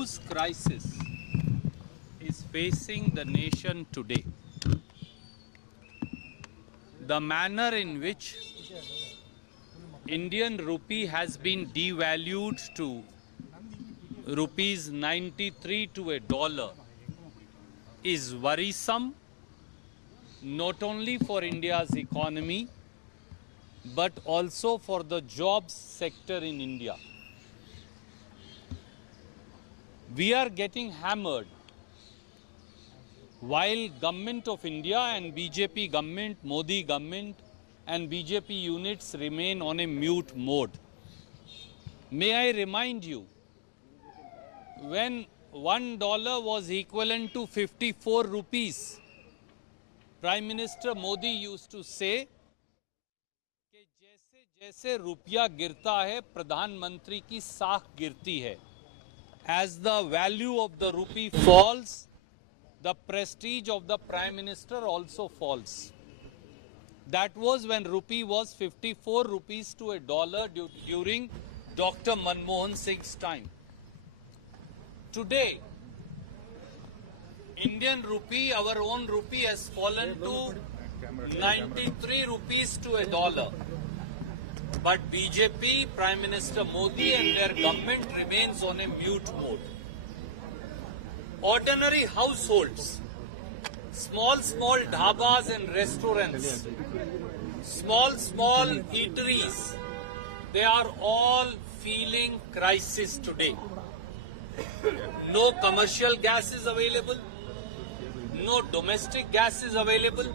huge crisis is facing the nation today. The manner in which Indian rupee has been devalued to rupees 93 to a dollar is worrisome, not only for India's economy, but also for the jobs sector in India. We are getting hammered while Government of India and BJP government, Modi government and BJP units remain on a mute mode. May I remind you, when $1 was equivalent to 54 rupees, Prime Minister Modi used to say कि जैसे रुपया गिरता है प्रधानमंत्री की साख गिरती है. As the value of the rupee falls, the prestige of the Prime Minister also falls. That was when rupee was 54 rupees to a dollar during Dr. Manmohan Singh's time. Today, Indian rupee, our own rupee, has fallen to 93 rupees to a dollar. But BJP, Prime Minister Modi and their government remains on a mute mode. Ordinary households, small dhabas and restaurants, small eateries, they are all feeling crisis today. No commercial gas is available, no domestic gas is available.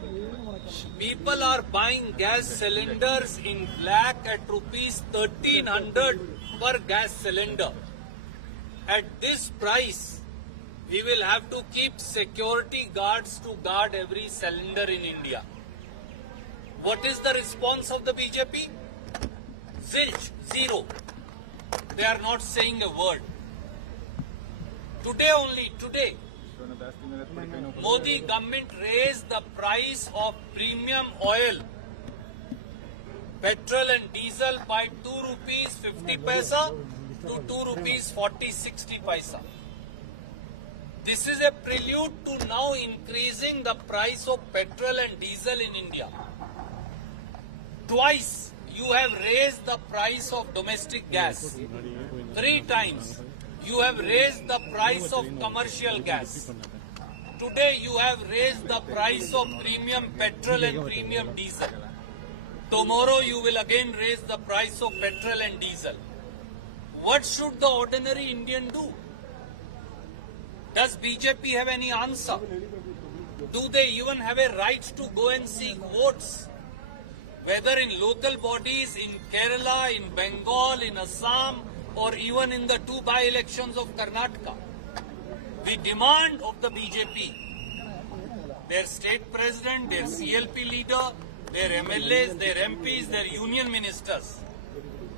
People are buying gas cylinders in black at rupees 1300 per gas cylinder. At this price, we will have to keep security guards to guard every cylinder in India. What is the response of the BJP? Zilch, zero. They are not saying a word. Today, Modi government raised the price of premium oil, petrol and diesel by 2 rupees 50 paisa to 2 rupees 40-60 paisa. This is a prelude to now increasing the price of petrol and diesel in India. Twice you have raised the price of domestic gas. 3 times you have raised the price of commercial gas. Today you have raised the price of premium petrol and premium diesel. Tomorrow you will again raise the price of petrol and diesel. What should the ordinary Indian do? Does BJP have any answer? Do they even have a right to go and seek votes? Whether in local bodies, in Kerala, in Bengal, in Assam, or even in the 2 by-elections of Karnataka. We demand of the BJP, their state president, their CLP leader, their MLAs, their MPs, their union ministers.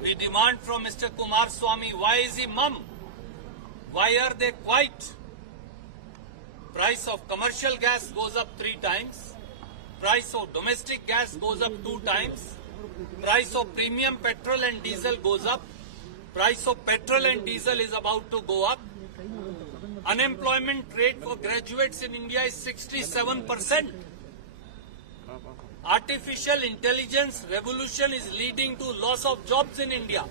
We demand from Mr. Kumaraswamy, why is he mum? Why are they quiet? Price of commercial gas goes up 3 times. Price of domestic gas goes up 2 times. Price of premium petrol and diesel goes up. Price of petrol and diesel is about to go up. Unemployment rate for graduates in India is 67%. Artificial intelligence revolution is leading to loss of jobs in India.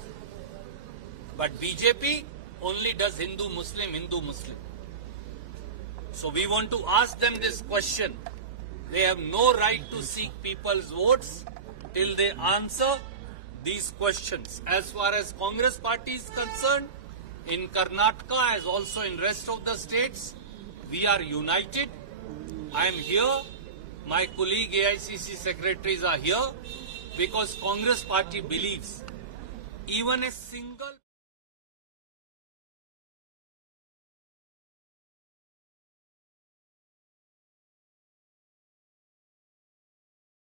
But BJP only does Hindu-Muslim, Hindu-Muslim. So we want to ask them this question. They have no right to seek people's votes till they answer these questions. As far as Congress party is concerned, in Karnataka as also in rest of the states, we are united. I am here. My colleague AICC secretaries are here because Congress party believes even a single